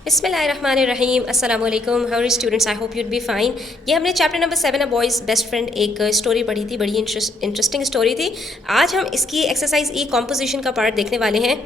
बिस्मिल्लाहिर्रहमानिर्रहीम अस्सलाम वालेकुम। How are students, I hope you'd be fine. ये हमने chapter number 7 boy's best friend एक स्टोरी पढ़ी थी, बड़ी इंटरेस्टिंग स्टोरी थी। आज हम इसकी एक्सरसाइज ई कॉम्पोजिशन का पार्ट देखने वाले हैं,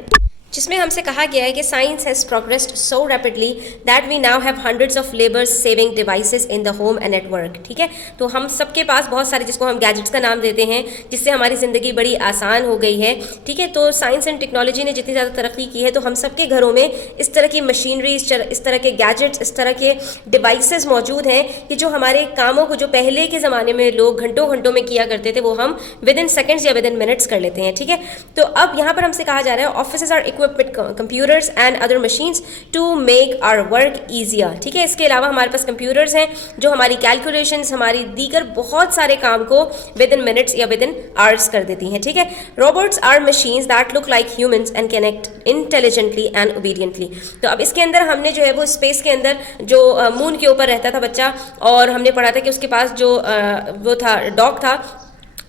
जिसमें हमसे कहा गया है कि science has progressed so rapidly that we now have hundreds of labour saving devices in the home and at work. ठीक है, तो हम सबके पास बहुत सारे, जिसको हम गैजेट्स का नाम देते हैं, जिससे हमारी ज़िंदगी बड़ी आसान हो गई है। ठीक है, तो साइंस एंड टेक्नोलॉजी ने जितनी ज़्यादा तरक्की की है, तो हम सबके घरों में इस तरह की मशीनरी, इस तरह के गैजेट्स, इस तरह के डिवाइसेस मौजूद हैं कि जो हमारे कामों को, जो पहले के ज़माने में लोग घंटों घंटों में किया करते थे, वो हम विद इन सेकेंड्स या विद इन मिनट्स कर लेते हैं। ठीक है, तो अब यहाँ पर हमसे कहा जा रहा है offices are equipped with computers and other machines to make our work easier. ठीक है, इसके अलावा हमारे पास कंप्यूटर्स हैं जो हमारी कैलकुलेशंस, हमारी दीगर बहुत सारे काम को विद इन मिनट्स या विद इन आवर्स कर देती हैं। ठीक है, robots are machines that look like humans and connect intelligently and obediently. तो अब इसके अंदर हमने जो है वो स्पेस के अंदर जो मून के ऊपर रहता था बच्चा, और हमने पढ़ा था कि उसके पास जो वो था, डॉग था,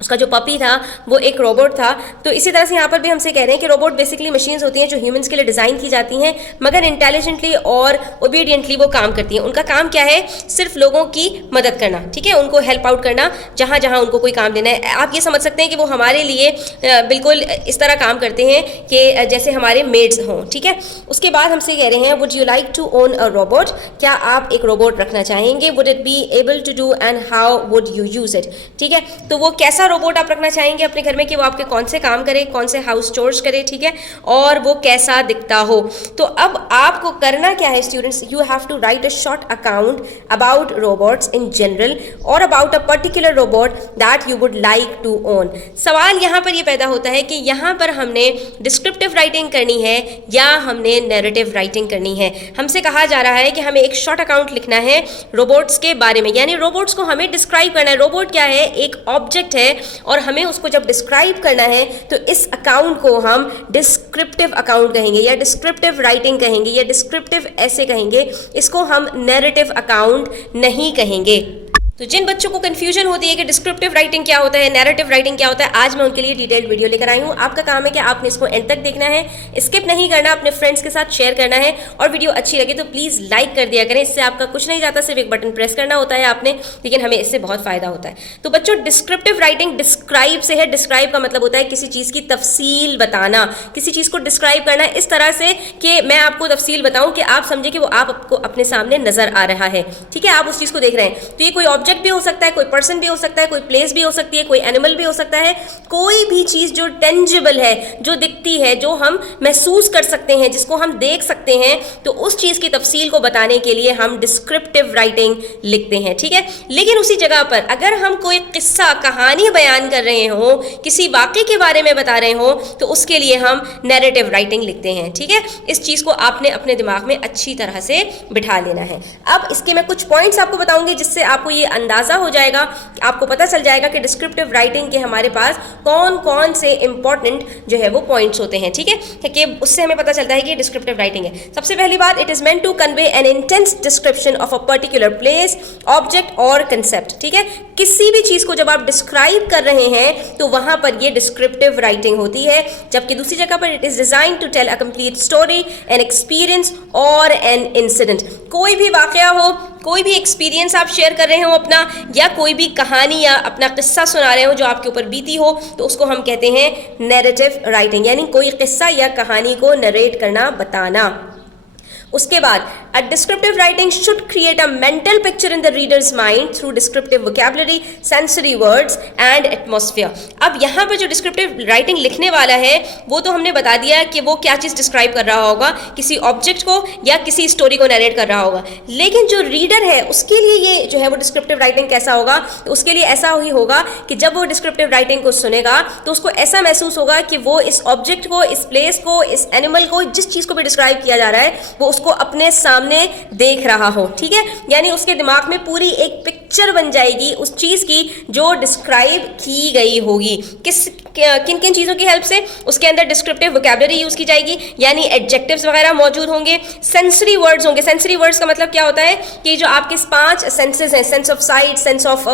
उसका जो पपी था वो एक रोबोट था। तो इसी तरह से यहाँ पर भी हमसे कह रहे हैं कि रोबोट बेसिकली मशीन्स होती हैं जो ह्यूमंस के लिए डिज़ाइन की जाती हैं, मगर इंटेलिजेंटली और ओबीडियंटली वो काम करती हैं। उनका काम क्या है? सिर्फ लोगों की मदद करना। ठीक है, उनको हेल्प आउट करना जहाँ जहाँ उनको कोई काम देना है। आप ये समझ सकते हैं कि वो हमारे लिए बिल्कुल इस तरह काम करते हैं कि जैसे हमारे मेड्स हों। ठीक है, उसके बाद हमसे कह रहे हैं would you like to own a robot? क्या आप एक रोबोट रखना चाहेंगे? Would it be able to do and how would you use it? ठीक है, तो वो कैसा रोबोट आप रखना चाहेंगे अपने घर में कि वो आपके कौन से काम करे, कौन से हाउस चोर्स करे, ठीक है, और वो कैसा दिखता हो। तो अब आपको करना क्या है students? You have to write a short account about robots in general और about a particular robot that you would like to own. सवाल यहाँ पर ये पैदा होता है कि यहाँ पर हमने डिस्क्रिप्टिव राइटिंग करनी है या हमने नैरेटिव राइटिंग करनी है। हमसे कहा जा रहा है कि हमें एक शॉर्ट अकाउंट लिखना है रोबोट्स के बारे में, यानी रोबोट्स को हमें डिस्क्राइब करना है। रोबोट क्या है? एक ऑब्जेक्ट है, और हमें उसको जब डिस्क्राइब करना है तो इस अकाउंट को हम डिस्क्रिप्टिव अकाउंट कहेंगे, या डिस्क्रिप्टिव राइटिंग कहेंगे, या डिस्क्रिप्टिव ऐसे कहेंगे। इसको हम नैरेटिव अकाउंट नहीं कहेंगे। तो जिन बच्चों को कंफ्यूजन होती है कि डिस्क्रिप्टिव राइटिंग क्या होता है, नैरेटिव राइटिंग क्या होता है, आज मैं उनके लिए डिटेल्ड वीडियो लेकर आई हूँ। आपका काम है कि आपने इसको एंड तक देखना है, स्किप नहीं करना, अपने फ्रेंड्स के साथ शेयर करना है, और वीडियो अच्छी लगे तो प्लीज़ लाइक कर दिया करें। इससे आपका कुछ नहीं जाता, सिर्फ एक बटन प्रेस करना होता है आपने, लेकिन हमें इससे बहुत फ़ायदा होता है। तो बच्चों, डिस्क्रिप्टिव राइटिंग डिस्क्राइब से है। डिस्क्राइब का मतलब होता है किसी चीज़ की तफसील बताना, किसी चीज़ को डिस्क्राइब करना इस तरह से कि मैं आपको तफसील बताऊँ कि आप समझे कि वो आपको अपने सामने नज़र आ रहा है। ठीक है, आप उस चीज़ को देख रहे हैं। तो ये कोई ऑब्जेक्ट भी हो सकता है, कोई पर्सन भी हो सकता है, कोई प्लेस भी हो सकती है, कोई एनिमल भी हो सकता है। कोई भी चीज़ जो टेंजिबल है, जो दिखती है, जो हम महसूस कर सकते हैं, जिसको हम देख सकते हैं, तो उस चीज़ की तफसील को बताने के लिए हम डिस्क्रिप्टिव राइटिंग लिखते हैं। ठीक है, लेकिन उसी जगह पर अगर हम कोई किस्सा, कहानी बयान कर रहे हो, किसी वाक़े के बारे में बता रहे हो, तो उसके लिए हम नैरेटिव राइटिंग लिखते हैं। ठीक है, इस चीज़ को आपने अपने दिमाग में अच्छी तरह से बिठा लेना है। अब इसके मैं कुछ पॉइंट्स आपको बताऊंगी जिससे आपको ये अंदाज़ा हो जाएगा, आपको पता चल जाएगा कि डिस्क्रिप्टिव राइटिंग के हमारे पास कौन कौन से इंपॉर्टेंट जो है वो पॉइंट्स होते हैं। ठीक है, कि उससे हमें पता चलता है कि डिस्क्रिप्टिव राइटिंग है। सबसे पहली बात, it is meant to convey an intense description of a particular place, object और कंसेप्ट। ठीक है, किसी भी चीज को जब आप डिस्क्राइब कर रहे हैं तो वहां पर ये डिस्क्रिप्टिव राइटिंग होती है, जबकि दूसरी जगह पर it is design to tell a complete story, an experience और एन इंसिडेंट। कोई भी वाकया हो, कोई भी एक्सपीरियंस आप शेयर कर रहे हो अपना, या कोई भी कहानी या अपना किस्सा सुना रहे हो जो आपके ऊपर बीती हो, तो उसको हम कहते हैं नैरेटिव राइटिंग, यानी कोई किस्सा या कहानी को नरेट करना, बताना। उसके बाद अ descriptive writing should create a mental picture in the readers mind through descriptive vocabulary, sensory words and atmosphere. अब यहाँ पर जो डिस्क्रिप्टिव राइटिंग लिखने वाला है वो तो हमने बता दिया कि वो क्या चीज़ डिस्क्राइब कर रहा होगा, किसी ऑब्जेक्ट को या किसी स्टोरी को नरेट कर रहा होगा। लेकिन जो रीडर है उसके लिए ये जो है वो डिस्क्रिप्टिव राइटिंग कैसा होगा? तो उसके लिए ऐसा ही होगा कि जब वो डिस्क्रिप्टिव राइटिंग को सुनेगा तो उसको ऐसा महसूस होगा कि वो इस ऑब्जेक्ट को, इस प्लेस को, इस एनिमल को, जिस चीज़ को भी डिस्क्राइब किया जा रहा है, वो उसको अपने सामने देख रहा हो। ठीक है, यानी उसके दिमाग में पूरी एक पिक्चर बन जाएगी उस चीज़ की जो डिस्क्राइब की गई होगी। किन किन चीज़ों की हेल्प से? उसके अंदर डिस्क्रिप्टिव वोकैबुलरी यूज़ की जाएगी, यानी एडजेक्टिव्स वगैरह मौजूद होंगे, सेंसरी वर्ड्स होंगे। सेंसरी वर्ड्स का मतलब क्या होता है कि जो आपके 5 सेंसेस हैं, sense of sight, sense of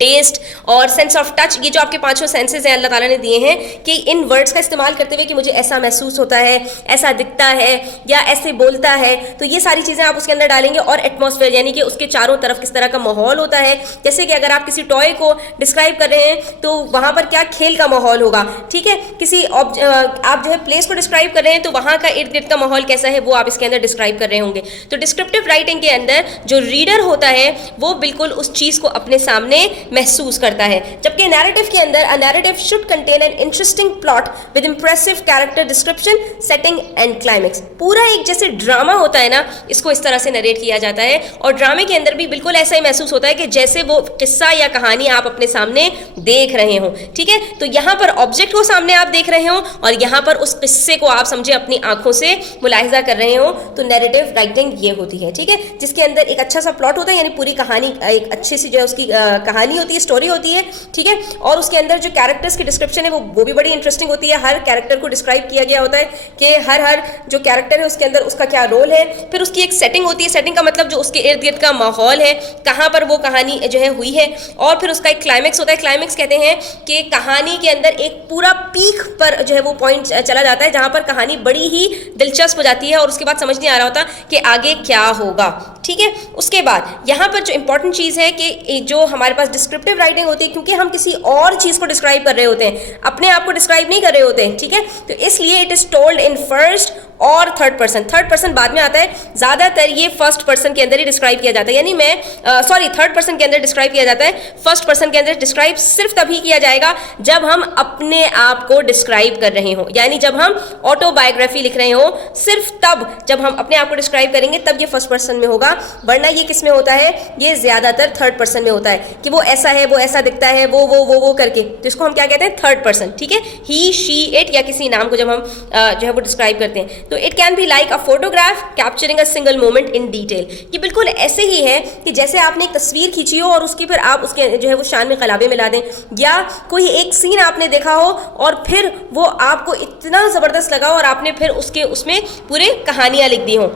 taste और सेंस ऑफ टच, ये जो आपके पांचों सेंसेस हैं अल्लाह ताला ने दिए हैं कि इन वर्ड्स का इस्तेमाल करते हुए कि मुझे ऐसा महसूस होता है, ऐसा दिखता है या ऐसे बोलता है, तो ये सारी चीज़ें आप उसके अंदर डालेंगे। और एटमॉस्फेयर यानी कि उसके चारों तरफ किस तरह का माहौल होता है, जैसे कि अगर आप किसी टॉय को डिस्क्राइब कर रहे हैं तो वहाँ पर क्या खेल का माहौल होगा, ठीक है। किसी आप जो है प्लेस को डिस्क्राइब कर रहे हैं तो वहाँ का इर्द गिर्द का माहौल कैसा है वो आप इसके अंदर डिस्क्राइब कर रहे होंगे। तो डिस्क्रिप्टिव राइटिंग के अंदर जो रीडर होता है वो बिल्कुल उस चीज़ को अपने सामने महसूस करता है। जबकि नैरेटिव के अंदर a narrative should contain an interesting plot with impressive character description, setting and climax. पूरा एक जैसे ड्रामा होता है ना, इसको इस तरह से नरेट किया जाता है और ड्रामे के अंदर भी बिल्कुल ऐसा ही महसूस होता है कि जैसे वो किस्सा या कहानी आप अपने सामने देख रहे हो, ठीक है। तो यहाँ पर ऑब्जेक्ट को सामने आप देख रहे हो और यहाँ पर उस किस्से को आप समझे अपनी आंखों से मुलाहिजा कर रहे हो, तो नैरेटिव राइटिंग ये होती है, ठीक है। जिसके अंदर एक अच्छा सा प्लॉट होता है, यानी पूरी कहानी एक अच्छी सी जो है उसकी कहानी होती है, स्टोरी होती है, ठीक है। और उसके अंदर जो कैरेक्टर्स की डिस्क्रिप्शन है वो भी बड़ी इंटरेस्टिंग होती है। हर कैरेक्टर को डिस्क्राइब किया गया होता है कि हर जो कैरेक्टर है उसके अंदर उसका क्या रोल है। फिर उसकी एक सेटिंग होती है, सेटिंग का मतलब जो उसके इर्द गिर्द का माहौल है, कहाँ पर वो कहानी जो है हुई है। और फिर उसका एक क्लाइमेक्स होता है। क्लाइमेक्स कहते हैं कि कहानी के अंदर एक पूरा पीक पर जो है वो पॉइंट चला जाता है जहाँ पर कहानी बड़ी ही दिलचस्प हो जाती है और उसके बाद समझ नहीं आ रहा होता कि आगे क्या होगा, ठीक है। उसके बाद यहाँ पर जो इंपॉर्टेंट चीज़ है कि जो हमारे पास डिस्क्रिप्टिव राइटिंग होती है, क्योंकि हम किसी और चीज़ को डिस्क्राइब कर रहे होते हैं, अपने आप को डिस्क्राइब नहीं कर रहे होते हैं, ठीक है। तो इसलिए it is told in first और थर्ड पर्सन। थर्ड पर्सन बाद में आता है, ज़्यादातर ये फर्स्ट पर्सन के अंदर ही डिस्क्राइब किया जाता है, यानी थर्ड पर्सन के अंदर डिस्क्राइब किया जाता है। फर्स्ट पर्सन के अंदर डिस्क्राइब सिर्फ तभी किया जाएगा जब हम अपने आप को डिस्क्राइब कर रहे हो, यानी जब हम ऑटोबायोग्राफी लिख रहे हो, सिर्फ तब जब हम अपने आप को डिस्क्राइब करेंगे तब ये फर्स्ट पर्सन में होगा। वरना ये किस में होता है, ये ज़्यादातर थर्ड पर्सन में होता है कि वो ऐसा है, वो ऐसा दिखता है, वो करके, तो इसको हम क्या कहते हैं, थर्ड पर्सन, ठीक है। ही, शी, इट या किसी नाम को जब हम जो है वो डिस्क्राइब करते हैं, तो it can be like a photograph capturing a single moment in detail. ये बिल्कुल ऐसे ही है कि जैसे आपने एक तस्वीर खींची हो और उसकी फिर आप उसके जो है वो शान में कलाबे मिला दें, या कोई एक सीन आपने देखा हो और फिर वो आपको इतना ज़बरदस्त लगा और आपने फिर उसमें पूरे कहानियाँ लिख दी हों,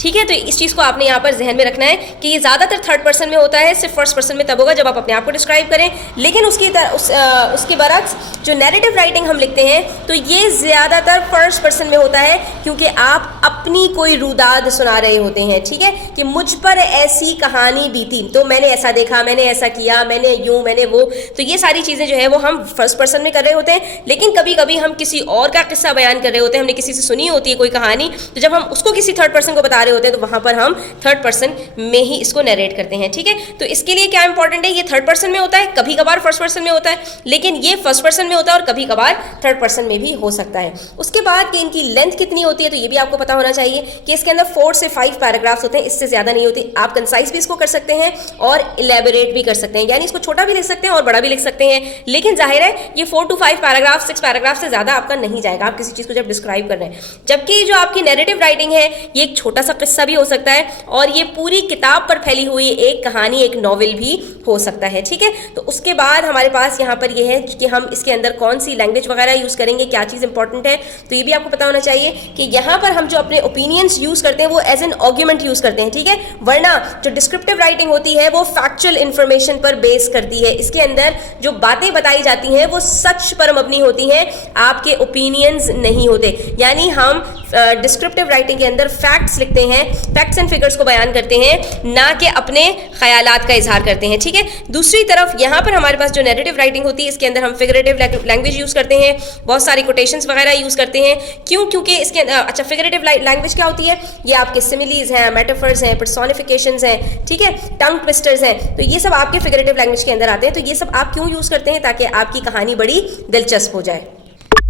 ठीक है। तो इस चीज़ को आपने यहाँ पर जहन में रखना है कि ये ज़्यादातर थर्ड पर्सन में होता है, सिर्फ फर्स्ट पर्सन में तब होगा जब आप अपने आप को डिस्क्राइब करें। लेकिन उसके बरक्स जो नैरेटिव राइटिंग हम लिखते हैं तो ये ज़्यादातर फर्स्ट पर्सन में होता है, क्योंकि आप अपनी कोई रुदाद सुना रहे होते हैं, ठीक है, कि मुझ पर ऐसी कहानी बीती, तो मैंने ऐसा देखा, मैंने ऐसा किया, मैंने यूँ, मैंने वो, तो ये सारी चीज़ें जो है वो हम फर्स्ट पर्सन में कर रहे होते हैं। लेकिन कभी कभी हम किसी और का किस्सा बयान कर रहे होते हैं, हमने किसी से सुनी होती है कोई कहानी, तो जब हम उसको किसी थर्ड पर्सन को बता रहे होते हैं तो वहां पर हम थर्ड पर्सन में ही इसको नरेट करते हैं, ठीक है। तो इसके लिए क्या इंपॉर्टेंट है, ये थर्ड पर्सन में होता है, कभी कभार फर्स्ट पर्सन में होता है, लेकिन ये फर्स्ट पर्सन में होता है और कभी कभार थर्ड पर्सन में भी हो सकता है। उसके बाद कि इनकी लेंथ कितनी होती है, तो ये भी आपको पता होना चाहिए कि इसके अंदर 4 से 5 पैराग्राफ्स होते हैं, इससे ज्यादा नहीं होती। आप कंसाइज भी इसको कर सकते हैं और इलेबोरेट भी कर सकते हैं, यानी इसको छोटा भी लिख सकते हैं और बड़ा भी लिख सकते हैं। लेकिन जाहिर है ये 4 to 5 पैराग्राफ, 6 पैराग्राफ से ज्यादा आपका नहीं जाएगा आप किसी चीज को जब डिस्क्राइब कर रहे हैं। जबकि जो आपकी नैरेटिव राइटिंग है ये एक छोटा सा किस्सा भी हो सकता है और ये पूरी किताब पर फैली हुई एक कहानी, एक नॉवेल भी हो सकता है, ठीक है। तो उसके बाद हमारे पास यहाँ पर ये है कि हम इसके अंदर कौन सी लैंग्वेज वगैरह यूज़ करेंगे, क्या चीज़ इंपॉर्टेंट है, तो ये भी आपको पता होना चाहिए कि यहाँ पर हम जो अपने ओपिनियंस यूज़ करते हैं वो एज एन आर्ग्यूमेंट यूज़ करते हैं, ठीक है। वरना जो डिस्क्रिप्टिव राइटिंग होती है वो फैक्चुअल इंफॉर्मेशन पर बेस करती है, इसके अंदर जो बातें बताई जाती हैं वो सच पर मबनी होती हैं, आपके ओपिनियंस नहीं होते। यानी हम डिस्क्रिप्टिव राइटिंग के अंदर फैक्ट्स लिखते हैं, फैक्ट्स एंड फिगर्स को बयान करते हैं, ना कि अपने ख्यालात का इजहार करते हैं, ठीक है। दूसरी तरफ यहाँ पर हमारे पास जो नैरेटिव राइटिंग होती है इसके अंदर हम फिगरेटिव लैंग्वेज यूज़ करते हैं, बहुत सारी कोटेशंस वगैरह यूज़ करते हैं। क्यों? क्योंकि इसके अच्छा फिगरेटिव लैंग्वेज क्या होती है, ये आपके सिमिलीज हैं, मेटाफर्स हैं, पर्सोनिफिकेशंस हैं, ठीक है, टंग ट्विस्टर्स हैं, तो ये सब आपके फिगरेटिव लैंग्वेज के अंदर आते हैं। तो ये सब आप क्यों यूज़ करते हैं, ताकि आपकी कहानी बड़ी दिलचस्प हो जाए।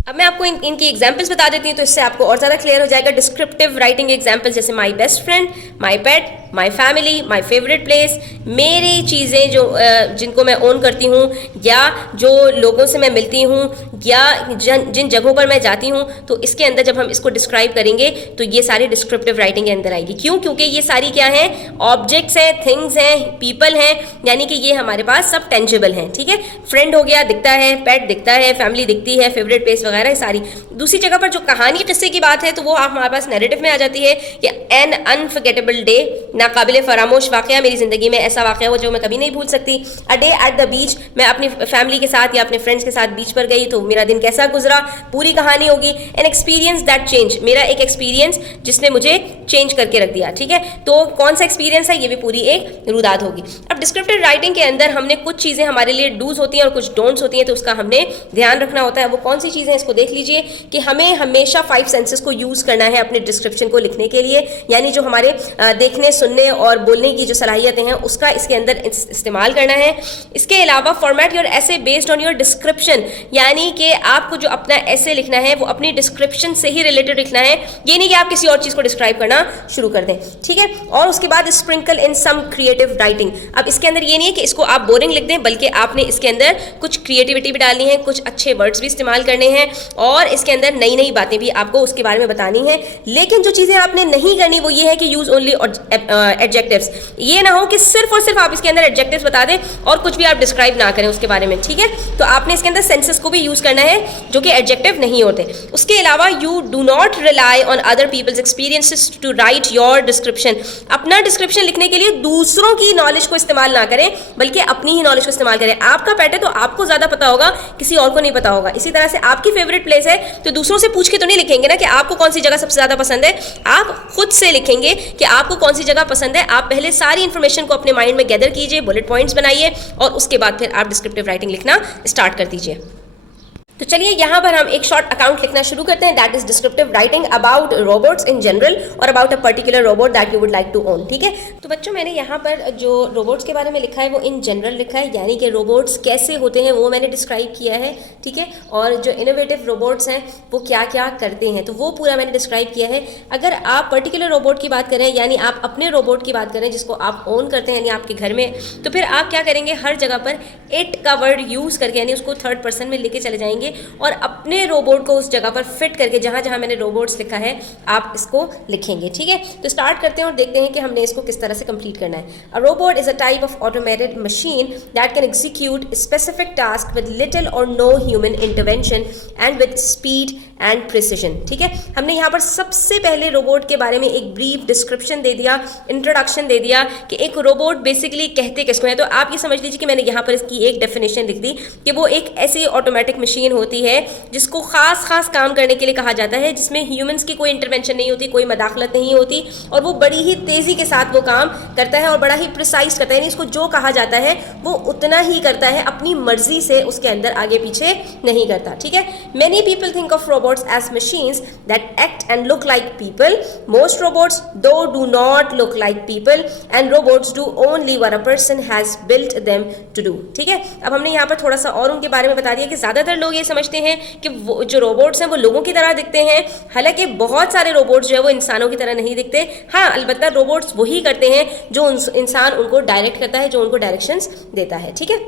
अब मैं आपको इनकी एग्जाम्पल्स बता देती हूँ तो इससे आपको और ज़्यादा क्लियर हो जाएगा। डिस्क्रिप्टिव राइटिंग एग्जाम्पल्स जैसे my best friend, my pet, my family, my favourite place, मेरी चीज़ें जो जिनको मैं ओन करती हूँ या जो लोगों से मैं मिलती हूँ या जिन जगहों पर मैं जाती हूँ, तो इसके अंदर जब हम इसको डिस्क्राइब करेंगे तो ये सारी डिस्क्रिप्टिव राइटिंग के अंदर आएगी। क्यों? क्योंकि ये सारी क्या हैं, ऑब्जेक्ट्स हैं, थिंग्स हैं, पीपल हैं, यानी कि ये हमारे पास सब टेंजिबल हैं, ठीक है। फ्रेंड हो गया, दिखता है, पेट दिखता है, फैमिली दिखती है, फेवरेट प्लेस वगैरह सारी। दूसरी जगह पर जो कहानी किस्से की बात है तो वो आप हमारे पास नैरेटिव में आ जाती है कि एन अनफॉरगेटेबल डे। नाकाबिल फरामोश वाक़या मेरी ज़िंदगी में ऐसा वाक़या हुआ जो मैं कभी नहीं भूल सकती। A day at the beach, मैं अपनी फैमिली के साथ या अपने फ्रेंड्स के साथ बीच पर गई तो मेरा दिन कैसा गुजरा, पूरी कहानी होगी। एन एक्सपीरियंस दैट चेंज, मेरा एक एक्सपीरियंस जिसने मुझे चेंज करके रख दिया, ठीक है। तो कौन सा एक्सपीरियंस है, ये भी पूरी एक रुदात होगी। अब डिस्क्रिप्टिव राइटिंग के अंदर हमने कुछ चीज़ें हमारे लिए डूज होती हैं और कुछ डोंट्स होती हैं, तो उसका हमने ध्यान रखना होता है। वो कौन सी चीज़ें, इसको देख लीजिए कि हमें हमेशा 5 सेंसेस को यूज़ करना है अपने डिस्क्रिप्शन को लिखने के लिए, यानी जो हमारे देखने, सुनने और बोलने की जो सलाहियतें हैं उसका इसके अंदर इस्तेमाल करना है। इसके अलावा फॉर्मेट योर ऐसे बेस्ड ऑन योर डिस्क्रिप्शन, यानी कि आपको जो अपना ऐसे लिखना है वो अपनी डिस्क्रिप्शन से ही रिलेटेड लिखना है, ये नहीं कि आप किसी और चीज़ को डिस्क्राइब करना शुरू कर दें, ठीक है। और उसके बाद स्प्रिंकल इन सम क्रिएटिव राइटिंग। अब इसके अंदर ये नहीं है कि इसको आप बोरिंग लिख दें, बल्कि आपने इसके अंदर कुछ क्रिएटिविटी भी डालनी है, कुछ अच्छे वर्ड्स भी इस्तेमाल करने हैं और इसके अंदर नई नई बातें भी आपको उसके बारे में बतानी है। लेकिन जो चीज़ें आपने नहीं करनी वो ये है कि यूज ओनली एडजेक्टिव्स। ये ना हो कि सिर्फ और सिर्फ आप इसके अंदर एडजेक्टिव्स बता दें और कुछ भी आप डिस्क्राइब ना करें उसके बारे में, ठीक है। तो आपने इसके अंदर सेंसेस को भी यूज करना है जो कि एडजेक्टिव नहीं होते। उसके अलावा you do not rely on other people's experiences to write your description. अपना डिस्क्रिप्शन लिखने के लिए दूसरों की नॉलेज को इस्तेमाल ना करें, बल्कि अपनी ही नॉलेज को इस्तेमाल करें। आपका पेट है तो आपको ज्यादा पता होगा, किसी और को नहीं पता होगा। इसी तरह से आपकी फेवरेट प्लेस है तो दूसरों से पूछ के तो नहीं लिखेंगे ना कि आपको कौन सी जगह सबसे ज्यादा पसंद है। आप खुद से लिखेंगे कि आपको कौन सी जगह पसंद है। आप पहले सारी इंफॉर्मेशन को अपने माइंड में गैदर कीजिए, बुलेट पॉइंट्स बनाइए और उसके बाद फिर आप डिस्क्रिप्टिव राइटिंग लिखना स्टार्ट कर दीजिए। तो चलिए यहाँ पर हम एक शॉर्ट अकाउंट लिखना शुरू करते हैं, that is descriptive writing about robots in general और about a particular robot that you would like to own, ठीक है। तो बच्चों मैंने यहाँ पर जो रोबोट्स के बारे में लिखा है वो इन जनरल लिखा है, यानी कि रोबोट्स कैसे होते हैं वो मैंने डिस्क्राइब किया है, ठीक है। और जो इनोवेटिव रोबोट्स हैं वो क्या क्या करते हैं तो वो पूरा मैंने डिस्क्राइब किया है। अगर आप पर्टिकुलर रोबोट की बात करें, यानी आप अपने रोबोट की बात करें जिसको आप ओन करते हैं यानी आपके घर में, तो फिर आप क्या करेंगे, हर जगह पर इट का वर्ड यूज़ करके यानी उसको थर्ड पर्सन में लेके चले जाएंगे और अपने रोबोट को उस जगह पर फिट करके जहाँ जहाँ मैंने रोबोट्स लिखा है आप इसको लिखेंगे, ठीक है। तो स्टार्ट करते हैं और देखते हैं कि हमने इसको किस तरह से कंप्लीट करना है। A robot is a type of automated machine that can execute specific task with little or no human intervention and with speed and precision, ठीक है। हमने यहाँ पर सबसे पहले रोबोट के बारे में एक ब्रीफ डिस्क्रिप्शन दे दिया, इंट्रोडक्शन दे दिया कि एक रोबोट बेसिकली कहते किसको है। तो आप ये समझ लीजिए कि मैंने यहाँ पर इसकी एक डेफिनेशन लिख दी कि वो एक ऐसी ऑटोमेटिक मशीन होती है जिसको खास काम करने के लिए कहा जाता है, जिसमें ह्यूमंस की कोई इंटरवेंशन नहीं होती, कोई मदाखलत नहीं होती और वो बड़ी ही तेज़ी के साथ वो काम करता है और बड़ा ही प्रिसाइज करता है, यानी इसको जो कहा जाता है वो उतना ही करता है, अपनी मर्जी से उसके अंदर आगे पीछे नहीं करता, ठीक है। Many people think of robots as machines that act and look like people. Most robots though do not look like people and robots do only what a person has built them to do, ठीक है। अब हमने यहाँ पर थोड़ा सा और उनके बारे में बता दिया कि ज़्यादातर लोग ये समझते हैं कि वो जो रोबोट्स हैं वो लोगों की तरह दिखते हैं, हालांकि बहुत सारे रोबोट्स जो है वो इंसानों की तरह नहीं दिखते। हाँ, अलबत्ता रोबोट्स वही करते हैं जो इंसान उनको डायरेक्ट करता है, जो उनको डायरेक्शंस देता है, ठीक है।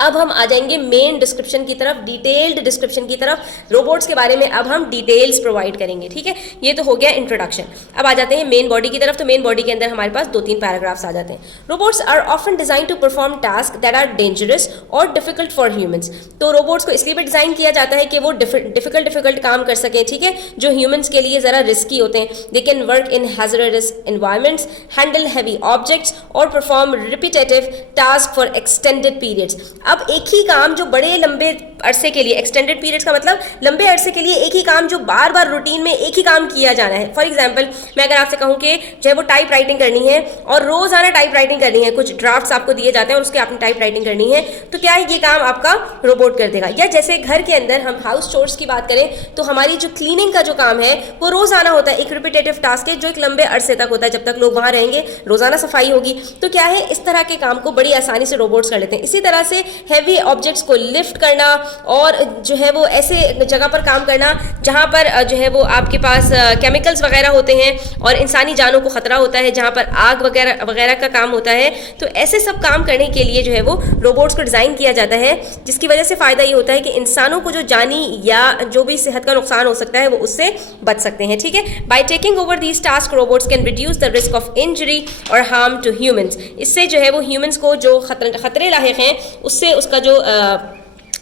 अब हम आ जाएंगे मेन डिस्क्रिप्शन की तरफ, डिटेल्ड डिस्क्रिप्शन की तरफ। रोबोट्स के बारे में अब हम डिटेल्स प्रोवाइड करेंगे, ठीक है। ये तो हो गया इंट्रोडक्शन। अब आ जाते हैं मेन बॉडी की तरफ। तो मेन बॉडी के अंदर हमारे पास 2-3 पैराग्राफ्स आ जाते हैं। Robots are often design to perform task that are dangerous और डिफिकल्ट फॉर ह्यूमंस। तो रोबोट्स को इसलिए भी डिजाइन किया जाता है कि वो डिफिकल्ट काम कर सकें, ठीक है, जो ह्यूमंस के लिए ज़रा रिस्की होते हैं। They can work in hazardous environments, handle heavy objects और perform repetitive task for extended periods. अब एक ही काम जो बड़े लंबे अरसे के लिए, एक्सटेंडेड पीरियड्स का मतलब लंबे अरसे के लिए एक ही काम जो बार बार रूटीन में एक ही काम किया जाना है। फॉर एग्जांपल मैं अगर आपसे कहूँ कि जो है वो टाइप राइटिंग करनी है और रोजाना टाइप राइटिंग करनी है, कुछ ड्राफ्ट्स आपको दिए जाते हैं और उसके आपने टाइप राइटिंग करनी है, तो क्या है ये काम आपका रोबोट कर देगा। या जैसे घर के अंदर हम हाउस चोर्स की बात करें तो हमारी जो क्लीनिंग का जो काम है वो रोजाना होता है, एक रिपीटेटिव टास्क है जो एक लंबे अरसे तक होता है, जब तक लोग वहाँ रहेंगे रोजाना सफाई होगी। तो क्या है इस तरह के काम को बड़ी आसानी से रोबोट्स कर लेते हैं। इसी तरह से हैवी ऑब्जेक्ट्स को लिफ्ट करना और जो है वो ऐसे जगह पर काम करना जहाँ पर जो है वो आपके पास केमिकल्स वगैरह होते हैं और इंसानी जानों को खतरा होता है, जहाँ पर आग वगैरह का काम होता है। तो ऐसे सब काम करने के लिए जो है वो रोबोट्स को डिज़ाइन किया जाता है, जिसकी वजह से फ़ायदा ये होता है कि इंसानों को जो जानी या जो भी सेहत का नुकसान हो सकता है वो उससे बच सकते हैं, ठीक है। By taking over these task robots can reduce the risk of injury और हार्म टू ह्यूमंस। इससे जो है वो ह्यूमंस को जो खतरे लाहिक हैं उससे उसका जो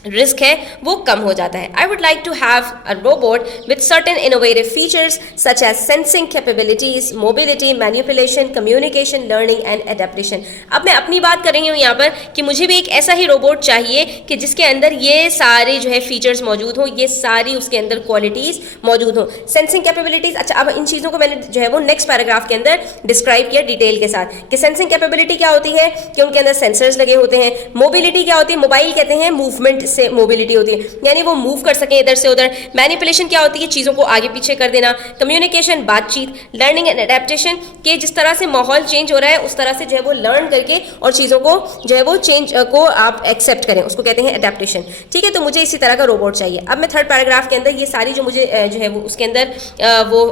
रिस्क है वो कम हो जाता है। I would like to have a robot with certain innovative features such as sensing capabilities, mobility, manipulation, communication, learning and adaptation. अब मैं अपनी बात कर रही हूँ यहाँ पर कि मुझे भी एक ऐसा ही रोबोट चाहिए कि जिसके अंदर ये सारे जो है फीचर्स मौजूद हो, ये सारी उसके अंदर क्वालिटीज़ मौजूद हो। सेंसिंग कैपेबिलिटीज़, अच्छा अब इन चीज़ों को मैंने जो है वो नेक्स्ट पैराग्राफ के अंदर डिस्क्राइब किया डिटेल के साथ कि सेंसिंग कैपेबिलिटी क्या होती है कि उनके अंदर सेंसर्स लगे होते हैं। मोबिलिटी क्या होती है, मोबाइल कहते हैं मूवमेंट से मोबिलिटी होती है, यानी वो मूव कर सकें इधर से उधर। मैनिपुलेशन क्या होती है, चीज़ों को आगे पीछे कर देना। कम्युनिकेशन बातचीत। लर्निंग एंड एडेप्टेशन के जिस तरह से माहौल चेंज हो रहा है उस तरह से जो है वो लर्न करके और चीज़ों को जो है वो चेंज को आप एक्सेप्ट करें, उसको कहते हैं एडेप्टेशन। ठीक है, तो मुझे इसी तरह का रोबोट चाहिए। अब मैं थर्ड पैराग्राफ के अंदर ये सारी जो मुझे जो है वो उसके अंदर वो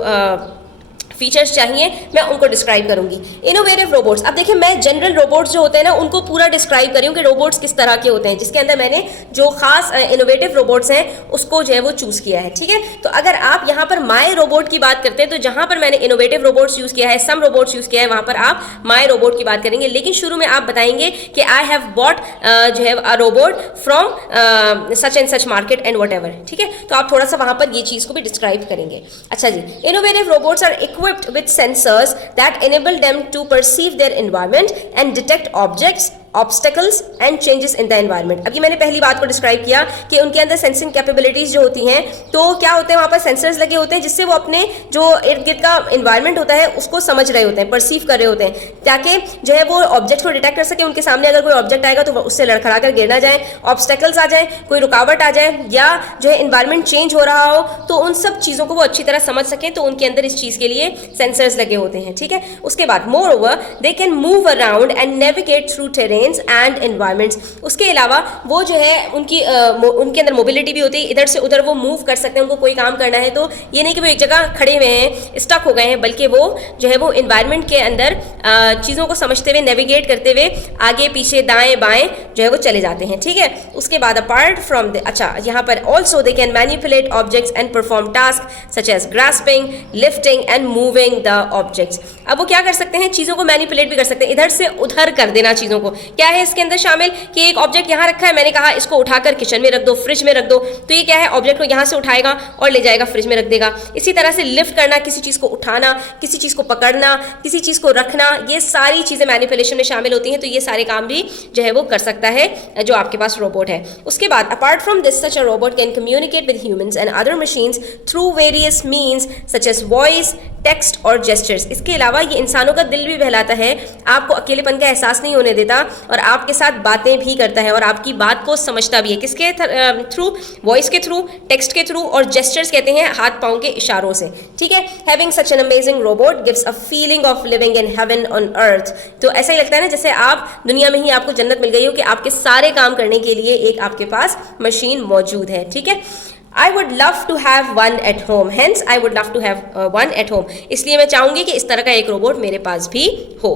फीचर्स चाहिए मैं उनको डिस्क्राइब करूंगी। इनोवेटिव रोबोट्स, अब देखिए मैं जनरल रोबोट्स जो होते हैं ना उनको पूरा डिस्क्राइब कर रही हूँ कि रोबोट्स किस तरह के होते हैं, जिसके अंदर मैंने जो खास इनोवेटिव रोबोट्स हैं उसको जो है वो चूज किया है। ठीक है, तो अगर आप यहाँ पर माई रोबोट की बात करते हैं तो जहाँ पर मैंने इनोवेटिव रोबोट्स यूज किया है, सम रोबोट्स यूज किया है, वहाँ पर आप माई रोबोट की बात करेंगे। लेकिन शुरू में आप बताएंगे कि आई हैव बॉट जो है a robot from such and such market and what ever. ठीक है, तो आप थोड़ा सा वहाँ पर ये चीज़ को भी डिस्क्राइब करेंगे। अच्छा जी, innovative robots are equipped with sensors that enable them to perceive their environment and detect objects, obstacles and changes in the environment. अभी मैंने पहली बात को डिस्क्राइब किया कि उनके अंदर सेंसिंग कैपेबिलिटीज जो होती हैं, तो क्या होते हैं वहाँ पर सेंसर्स लगे होते हैं जिससे वो अपने जो इर्द गिर्द का एनवायरनमेंट होता है उसको समझ रहे होते हैं, परसीव कर रहे होते हैं, ताकि जो है वो ऑब्जेक्ट को डिटेक्ट कर सके। उनके सामने अगर कोई ऑब्जेक्ट आएगा तो उससे लड़खड़ा कर गिर ना जाए, ऑब्स्टेकल्स आ जाए, कोई रुकावट आ जाए या जो है एनवायरनमेंट चेंज हो रहा हो, तो उन सब चीज़ों को वो अच्छी तरह समझ सकें, तो उनके अंदर इस चीज़ के लिए सेंसर्स लगे होते हैं। ठीक है, उसके बाद moreover they can move around and navigate through terrains and environments. उसके अलावा वो जो है उनके अंदर मोबिलिटी भी होती है, इधर से उधर वो मूव कर सकते हैं। उनको कोई काम करना है तो ये नहीं कि वो एक जगह खड़े हुए हैं, स्टक हो गए हैं, बल्कि वो जो है वो एनवायरनमेंट के अंदर चीज़ों को समझते हुए, नेविगेट करते हुए आगे पीछे दाएं बाएं जो है वो चले जाते हैं। ठीक है, उसके बाद अपार्ट फ्रॉम द, अच्छा यहाँ पर also they can manipulate objects and perform task such as grasping, lifting and moving the objects. अब वो क्या कर सकते हैं, चीज़ों को मैनिपुलेट भी कर सकते हैं, इधर से उधर कर देना चीज़ों को। क्या है इसके अंदर शामिल कि एक ऑब्जेक्ट यहाँ रखा है, मैंने कहा इसको उठाकर किचन में रख दो, फ्रिज में रख दो, तो ये क्या है, ऑब्जेक्ट को यहाँ से उठाएगा और ले जाएगा फ्रिज में रख देगा। इसी तरह से लिफ्ट करना, किसी चीज़ को उठाना, किसी चीज़ को पकड़ना, किसी चीज़ को रखना, ये सारी चीज़ें मैनिपुलेशन में शामिल होती हैं। तो ये सारे काम भी जो है वो कर सकता है जो आपके पास रोबोट है। उसके बाद apart from this such a robot can communicate with humans and other machines through various means such as voice, text और जेस्चर्स। इसके अलावा ये इंसानों का दिल भी बहलाता है, आपको अकेलेपन का एहसास नहीं होने देता और आपके साथ बातें भी करता है और आपकी बात को समझता भी है। किसके थ्रू, वॉइस के थ्रू, टेक्स्ट के थ्रू और जेस्चर्स कहते हैं हाथ पाँव के इशारों से। ठीक है, having such an amazing robot gives a feeling of living in heaven on earth. तो ऐसा ही लगता है ना जैसे आप दुनिया में ही आपको जन्नत मिल गई हो कि आपके सारे काम करने के लिए एक आपके पास मशीन मौजूद है। ठीक है, I would love to have one at home. Hence, I would love to have one at home. इसलिए मैं चाहूँगी कि इस तरह का एक रोबोट मेरे पास भी हो।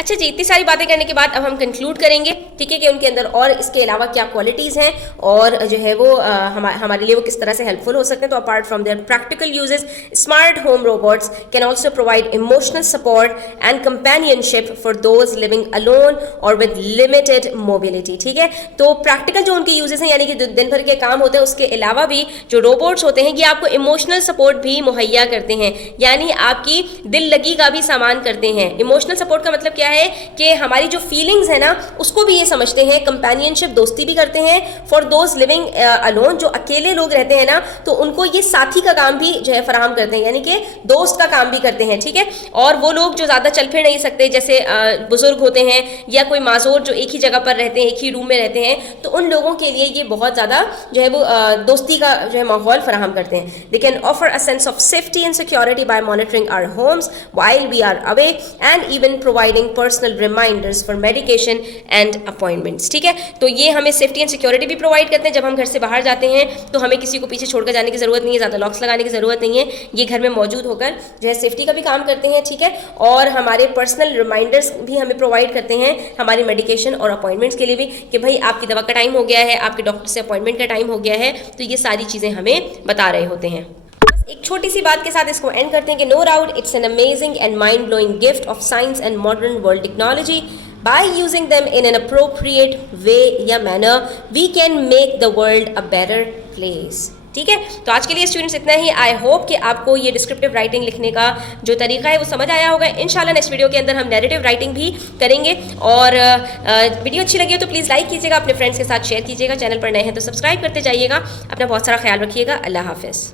अच्छा जी, इतनी सारी बातें करने के बाद अब हम कंक्लूड करेंगे, ठीक है, कि उनके अंदर और इसके अलावा क्या क्वालिटीज़ हैं और जो है वो हमारे लिए वो किस तरह से हेल्पफुल हो सकते हैं। तो apart from their practical uses, smart home robots can also provide emotional support and companionship for those living alone और विद लिमिटेड मोबिलिटी। ठीक है, तो प्रैक्टिकल जो उनके यूजेस हैं, यानी कि दिन भर के काम होते हैं, उसके अलावा भी जो रोबोट्स होते हैं ये आपको इमोशनल सपोर्ट भी मुहैया करते हैं, यानी आपकी दिल लगी का भी सामान करते हैं। इमोशनल सपोर्ट का मतलब क्या है कि हमारी जो फीलिंग्स है ना उसको भी ये समझते हैं, कंपेनियनशिप, दोस्ती भी करते हैं फॉर दोज लिविंग अलोन, जो अकेले लोग रहते हैं ना तो उनको ये साथी का काम भी जो है फराहम करते हैं, यानी कि दोस्त का काम भी करते हैं। ठीक है, और वो लोग जो ज़्यादा चल फिर नहीं सकते, जैसे बुजुर्ग होते हैं या कोई माजूर जो एक ही जगह पर रहते हैं, एक ही रूम में रहते हैं, तो उन लोगों के लिए ये बहुत ज़्यादा जो है वो दोस्ती का जो है माहौल फराहम करते हैं। They can offer a sense of safety and security by monitoring our homes while we are away and even providing personal reminders for medication and appointments. ठीक है, तो ये हमें सेफ्टी एंड सिक्योरिटी भी प्रोवाइड करते हैं। जब हम घर से बाहर जाते हैं तो हमें किसी को पीछे छोड़कर जाने की ज़रूरत नहीं है, ज़्यादा लॉक्स लगाने की ज़रूरत नहीं है, ये घर में मौजूद होकर जो है सेफ्टी का भी काम करते हैं। ठीक है, और हमारे पर्सनल रिमाइंडर्स भी हमें प्रोवाइड करते हैं हमारी मेडिकेशन और अपॉइंटमेंट्स के लिए भी, कि भाई आपकी दवा का टाइम हो गया है, आपके डॉक्टर से अपॉइंटमेंट का टाइम हो गया है, तो ये सारी चीज़ें हमें बता रहे होते हैं। एक छोटी सी बात के साथ इसको एंड करते हैं कि no doubt it's an amazing and mind blowing gift of science and modern world technology by using them in an appropriate way या manner we can make the world a better place. ठीक है, तो आज के लिए students इतना ही। I hope कि आपको ये डिस्क्रिप्टिव राइटिंग लिखने का जो तरीका है वो समझ आया होगा। इंशाल्लाह नेक्स्ट वीडियो के अंदर हम नैरेटिव राइटिंग भी करेंगे। और वीडियो अच्छी लगी हो तो प्लीज़ लाइक कीजिएगा, अपने फ्रेंड्स के साथ शेयर कीजिएगा, चैनल पर नए हैं तो सब्सक्राइब करते जाइएगा। अपना बहुत सारा ख्याल रखिएगा। अल्लाह हाफिज़।